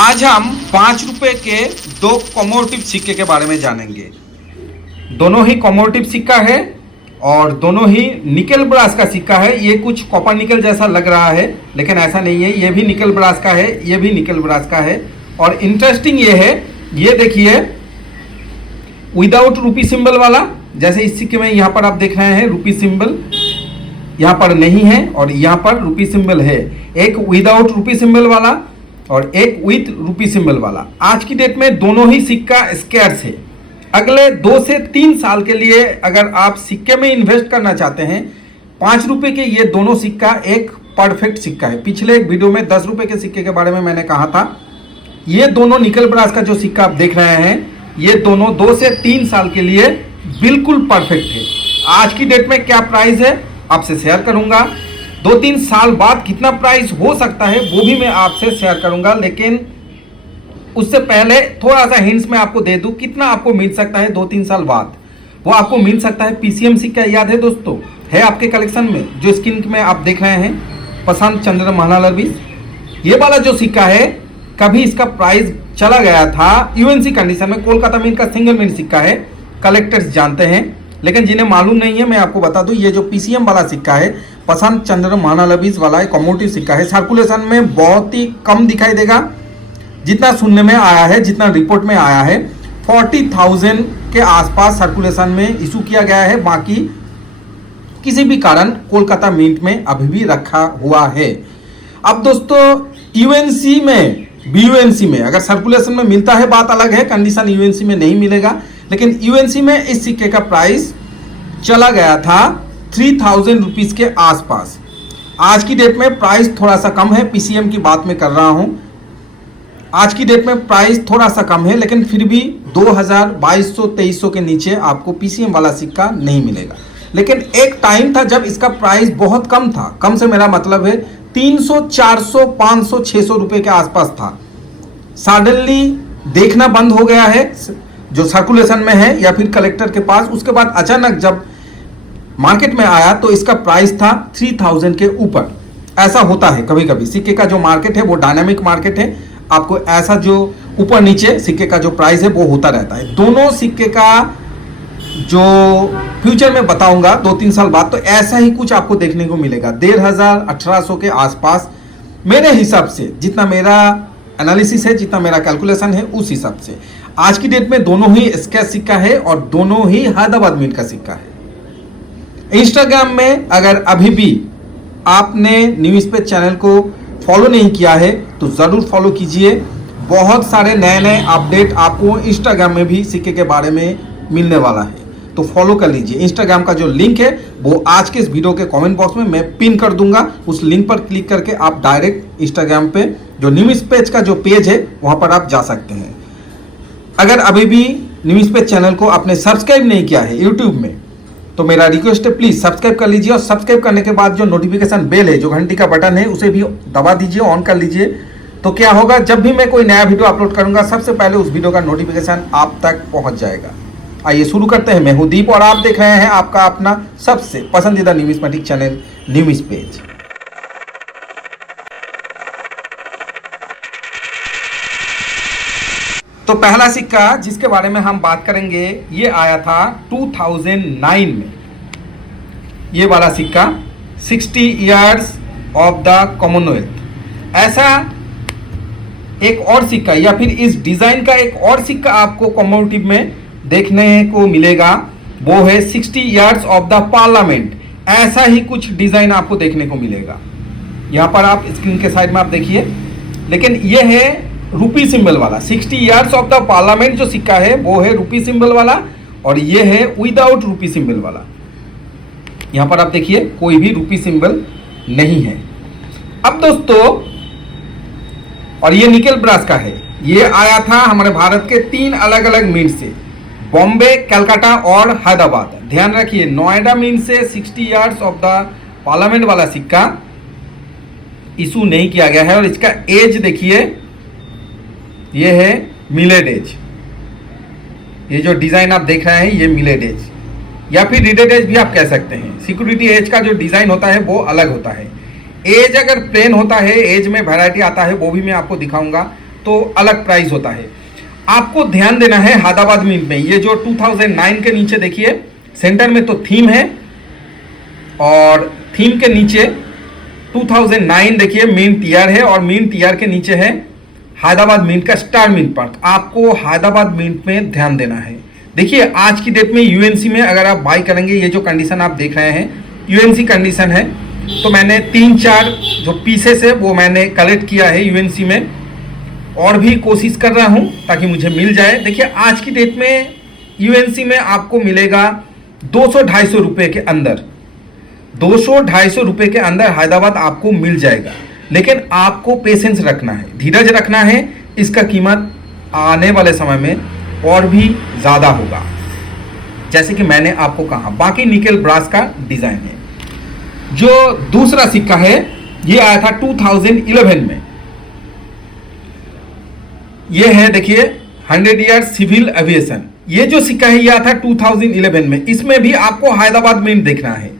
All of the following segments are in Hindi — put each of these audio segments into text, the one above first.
आज हम 5 रुपए के दो कॉमोडिटिव सिक्के के बारे में जानेंगे। दोनों ही कॉमोडिटिव सिक्का है और दोनों ही निकल ब्रास का सिक्का है। ये कुछ कॉपर निकल जैसा लग रहा है लेकिन ऐसा नहीं है। ये भी निकल ब्रास का है, ये भी निकल ब्रास का है। और इंटरेस्टिंग ये है, ये देखिए विदाउट रूपी सिंबल वाला, जैसे इस सिक्के में यहाँ पर आप देख रहे हैं रूपी सिंबल यहाँ पर नहीं है और यहाँ पर रूपी सिंबल है। एक विदाउट रूपी सिंबल वाला और एक विथ रूपी सिंबल वाला। आज की डेट में दोनों ही सिक्का स्कैर्स है। अगले 2 से 3 साल के लिए अगर आप सिक्के में इन्वेस्ट करना चाहते हैं, 5 रुपए के ये दोनों सिक्का एक परफेक्ट सिक्का है। पिछले एक वीडियो में 10 रुपए के सिक्के के बारे में मैंने कहा था। ये दोनों निकल ब्रास का जो सिक्का आप देख रहे हैं, ये दोनों 2 से 3 साल के लिए बिल्कुल परफेक्ट है। आज की डेट में क्या प्राइस है आपसे शेयर करूंगा। 2-3 साल बाद कितना प्राइस हो सकता है वो भी मैं आपसे शेयर करूंगा, लेकिन उससे पहले थोड़ा सा हिंट्स मैं आपको दे दूं कितना आपको मिल सकता है 2-3 साल बाद। वो आपको मिल सकता है पीसीएम सिक्का, याद है दोस्तों, है आपके कलेक्शन में जो स्क्रीन में आप देख रहे हैं, प्रशांत चंद्र महालनबिस। ये वाला जो सिक्का है, कभी इसका प्राइस चला गया था यूएनसी कंडीशन में। कोलकाता में इनका सिंगल मिंट सिक्का है, कलेक्टर्स जानते हैं, लेकिन जिन्हें मालूम नहीं है मैं आपको बता दूं, ये जो पीसीएम वाला सिक्का है, प्रशांत चंद्र महालनबिस वाला कॉमोडिटिव सिक्का है, सर्कुलेशन में बहुत ही कम दिखाई देगा। जितना सुनने में आया है, जितना रिपोर्ट में आया है, 40,000 के आसपास सर्कुलेशन में इशू किया गया है। बाकी किसी भी कारण कोलकाता मिंट में अभी भी रखा हुआ है। अब दोस्तों यूएनसी में, बीयूएनसी में अगर सर्कुलेशन में मिलता है बात अलग है, कंडीशन यूएनसी में नहीं मिलेगा। लेकिन यूएनसी में इस सिक्के का प्राइस चला गया था 3,000 रुपीज के आसपास। आज की डेट में प्राइस थोड़ा सा कम है, पीसीएम की बात मैं कर रहा हूं। आज की डेट में प्राइस थोड़ा सा कम है, लेकिन फिर भी 2000, 2200, 2300 के नीचे आपको पीसीएम वाला सिक्का नहीं मिलेगा। लेकिन एक टाइम था जब इसका प्राइस बहुत कम था। कम से मेरा मतलब है 300, 400, 500, 600 रुपए के आसपास था। सडनली देखना बंद हो गया है जो सर्कुलेशन में है या फिर कलेक्टर के पास। उसके बाद अचानक जब मार्केट में आया तो इसका प्राइस था 3000 के ऊपर। ऐसा होता है कभी कभी, सिक्के का जो मार्केट है वो डायनामिक मार्केट है। आपको ऐसा जो ऊपर नीचे सिक्के का जो प्राइस है वो होता रहता है। दोनों सिक्के का जो फ्यूचर में बताऊंगा 2-3 साल बाद, तो ऐसा ही कुछ आपको देखने को मिलेगा 1500, 1800 के आसपास मेरे हिसाब से, जितना मेरा एनालिसिस है, जितना मेरा कैलकुलेशन है उस हिसाब से। आज की डेट में दोनों ही स्कैच सिक्का है और दोनों ही हैदराबाद मिंट का सिक्का है। इंस्टाग्राम में अगर अभी भी आपने न्यूज़ पे चैनल को फॉलो नहीं किया है तो ज़रूर फॉलो कीजिए। बहुत सारे नए नए अपडेट आपको इंस्टाग्राम में भी सिक्के के बारे में मिलने वाला है, तो फॉलो कर लीजिए। इंस्टाग्राम का जो लिंक है वो आज के इस वीडियो के कमेंट बॉक्स में मैं पिन कर दूंगा। उस लिंक पर क्लिक करके आप डायरेक्ट इंस्टाग्राम पे जो न्यूज़ पेज का जो पेज है वहाँ पर आप जा सकते हैं। अगर अभी भी न्यूज़ पेज चैनल को आपने सब्सक्राइब नहीं किया है यूट्यूब में, तो मेरा रिक्वेस्ट है प्लीज़ सब्सक्राइब कर लीजिए। और सब्सक्राइब करने के बाद जो नोटिफिकेशन बेल है, जो घंटी का बटन है, उसे भी दबा दीजिए, ऑन कर लीजिए। तो क्या होगा, जब भी मैं कोई नया वीडियो अपलोड करूंगा सबसे पहले उस वीडियो का नोटिफिकेशन आप तक पहुंच जाएगा। आइए शुरू करते हैं। मैं हूं दीप और आप देख रहे हैं आपका अपना सबसे पसंदीदा न्यूमिस्मेटिक चैनल न्यूज़ पेज। तो पहला सिक्का जिसके बारे में हम बात करेंगे, ये आया था 2009 में। ये वाला सिक्का 60 ईयर्स ऑफ द कॉमनवेल्थ। ऐसा एक और सिक्का या फिर इस डिजाइन का एक और सिक्का आपको कॉमोडिटिव में देखने को मिलेगा, वो है 60 ईयर्स ऑफ द पार्लियामेंट। ऐसा ही कुछ डिजाइन आपको देखने को मिलेगा। यहाँ पर आप स्क्रीन के साइड में आप देखिए, लेकिन ये है रूपी सिंबल वाला। 60 ईयर्स ऑफ द पार्लियामेंट जो सिक्का है वो है रूपी सिंबल वाला और ये है विदाउट रूपी सिंबल वाला। यहां पर आप देखिए कोई भी रूपी सिंबल नहीं है। अब दोस्तों, और ये निकल ब्रास का है। ये आया था हमारे भारत के 3 अलग अलग मिंट से, बॉम्बे, कलकत्ता और हैदराबाद। ध्यान रखिए, नोएडा मिंट से 60 ईयर्स ऑफ द पार्लियामेंट वाला सिक्का इशू नहीं किया गया है। और इसका एज देखिए, ये है मिलेड एज। ये जो डिजाइन आप देख रहे हैं ये मिलेड एज या फिर रिडेड एज भी आप कह सकते हैं। सिक्योरिटी एज का जो डिजाइन होता है वो अलग होता है। एज अगर प्लेन होता है, एज में वैरायटी आता है, वो भी मैं आपको दिखाऊंगा। तो अलग प्राइस होता है। आपको ध्यान देना है हैदराबाद मिंट में, ये जो 2009 के नीचे देखिए सेंटर में तो थीम है, और थीम के नीचे 2009 देखिए मिंट ईयर है, और मिंट ईयर के नीचे है हैदराबाद मिंट का स्टार मिंट पर्क। आपको हैदराबाद मिंट में ध्यान देना है। देखिए आज की डेट में यूएनसी में अगर आप बाई करेंगे, ये जो कंडीशन आप देख रहे हैं यूएनसी कंडीशन है, तो मैंने 3-4 जो पीसेस है वो मैंने कलेक्ट किया है यूएनसी में, और भी कोशिश कर रहा हूं ताकि मुझे मिल जाए। देखिए आज की डेट में यूएनसी में आपको मिलेगा 200-250 रुपये के अंदर, 200-250 रुपये के अंदर हैदराबाद आपको मिल जाएगा। लेकिन आपको पेशेंस रखना है, धीरज रखना है, इसका कीमत आने वाले समय में और भी ज़्यादा होगा, जैसे कि मैंने आपको कहा। बाकी निकेल ब्रास का डिज़ाइन है। जो दूसरा सिक्का है ये आया था 2011 में, ये है देखिए 100 ईयर सिविल एविएशन। ये जो सिक्का है ये आया था 2011 में। इसमें भी आपको हैदराबाद मिंट देखना है।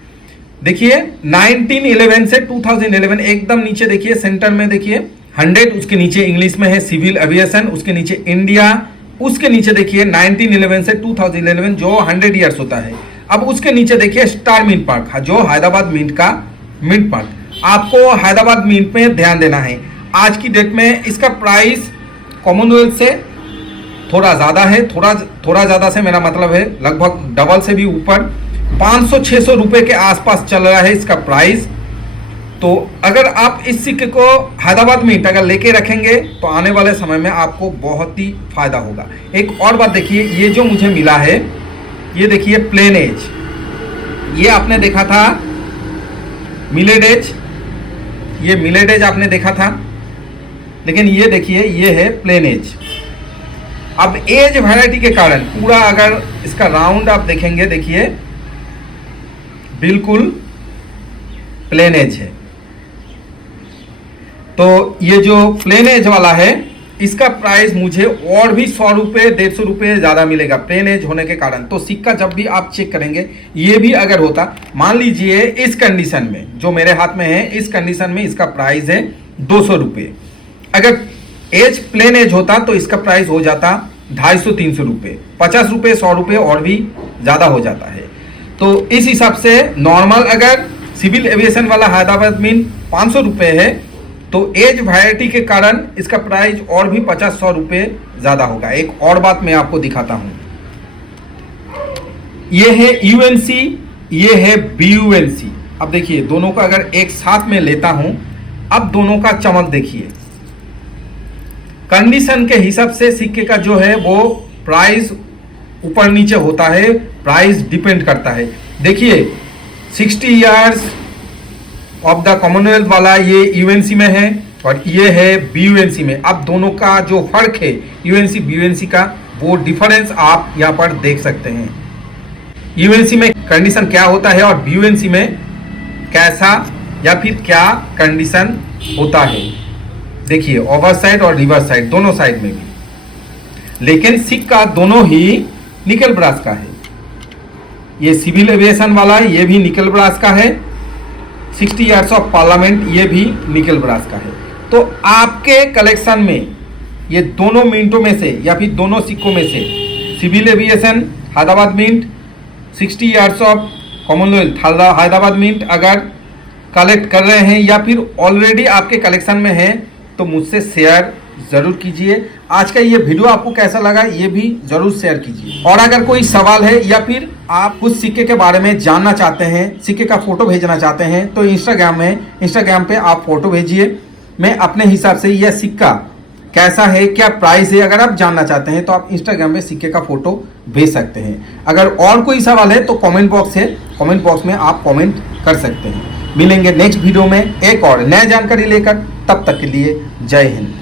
देखिए 1911 से 2011 एकदम नीचे देखिए सेंटर में देखिए 100, उसके नीचे इंग्लिश में है सिविल एविएशन, उसके नीचे इंडिया, उसके नीचे देखिए 1911 से 2011 जो 100 ईयर्स होता है। अब उसके नीचे देखिए स्टार मिंट पार्क जो हैदराबाद मिंट का मिंट पार्क। आपको हैदराबाद मिंट में ध्यान देना है। आज की डेट में इसका प्राइस कॉमनवेल्थ से थोड़ा ज़्यादा है, थोड़ा ज़्यादा से मेरा मतलब है लगभग डबल से भी ऊपर, 500-600 रुपये के आसपास चल रहा है इसका प्राइस। तो अगर आप इस सिक्के को हैदराबाद मिंट अगर लेके रखेंगे तो आने वाले समय में आपको बहुत ही फायदा होगा। एक और बात देखिए, ये जो मुझे मिला है ये देखिए प्लेन एज, ये आपने देखा था मिलेड एज, ये मिलेड एज आपने देखा था, लेकिन ये देखिए ये है प्लेन एज। अब एज वैरायटी के कारण पूरा अगर इसका राउंड आप देखेंगे, देखिए बिल्कुल प्लेन एज है। तो ये जो प्लेन एज वाला है इसका प्राइस मुझे और भी 100 रुपये 150 रुपये ज़्यादा मिलेगा प्लेन एज होने के कारण। तो सिक्का जब भी आप चेक करेंगे, ये भी अगर होता, मान लीजिए इस कंडीशन में जो मेरे हाथ में है, इस कंडीशन में इसका प्राइस है 200 रुपये। अगर एज प्लेन एज होता तो इसका प्राइस हो जाता 250-300 रुपये, 50 रुपये 100 रुपये और भी ज़्यादा हो जाता है। तो इस हिसाब से नॉर्मल अगर सिविल एविएशन वाला हैदराबाद मिंट 500 रुपये है, तो एज वैरायटी के कारण इसका प्राइस और भी 50-100 रुपये ज़्यादा होगा। एक और बात मैं आपको दिखाता हूँ, ये है यूएनसी, ये है बीयूएनसी। अब देखिए दोनों का अगर एक साथ में लेता हूँ, अब दोनों का चमक देखिए। कंडीशन के हिसाब से सिक्के का जो है वो प्राइस ऊपर नीचे होता है, प्राइस डिपेंड करता है। देखिए 60 ईयर्स ऑफ द कॉमनवेल्थ वाला ये यूएनसी में है और ये है बीयूएनसी में। अब दोनों का जो फर्क है यूएनसी बीयूएनसी का, वो डिफरेंस आप यहाँ पर देख सकते हैं। यूएनसी में कंडीशन क्या होता है और बीयूएनसी में कैसा या फिर क्या कंडीशन होता है। देखिए ओवर साइड और रिवर्स साइड दोनों साइड में भी, लेकिन सिक्का दोनों ही निकेल ब्रास का है। ये सिविल एविएशन वाला ये भी निकेल ब्रास का है, 60 ईयर्स ऑफ पार्लियामेंट ये भी निकेल ब्रास का है। तो आपके कलेक्शन में ये दोनों मिंटों में से या फिर दोनों सिक्कों में से civil aviation Hyderabad mint, 60 years of commonwealth Hyderabad mint अगर कलेक्ट कर रहे हैं या फिर ऑलरेडी आपके कलेक्शन में है, तो मुझसे शेयर ज़रूर कीजिए। आज का ये वीडियो आपको कैसा लगा ये भी ज़रूर शेयर कीजिए। और अगर कोई सवाल है या फिर आप कुछ सिक्के के बारे में जानना चाहते हैं, सिक्के का फ़ोटो भेजना चाहते हैं, तो इंस्टाग्राम पे आप फ़ोटो भेजिए। मैं अपने हिसाब से यह सिक्का कैसा है, क्या प्राइस है, अगर आप जानना चाहते हैं तो आप इंस्टाग्राम पे सिक्के का फ़ोटो भेज सकते हैं। अगर और कोई सवाल है तो कमेंट बॉक्स है, कमेंट बॉक्स में आप कमेंट कर सकते हैं। मिलेंगे नेक्स्ट वीडियो में एक और नया जानकारी लेकर, तब तक के लिए जय हिंद।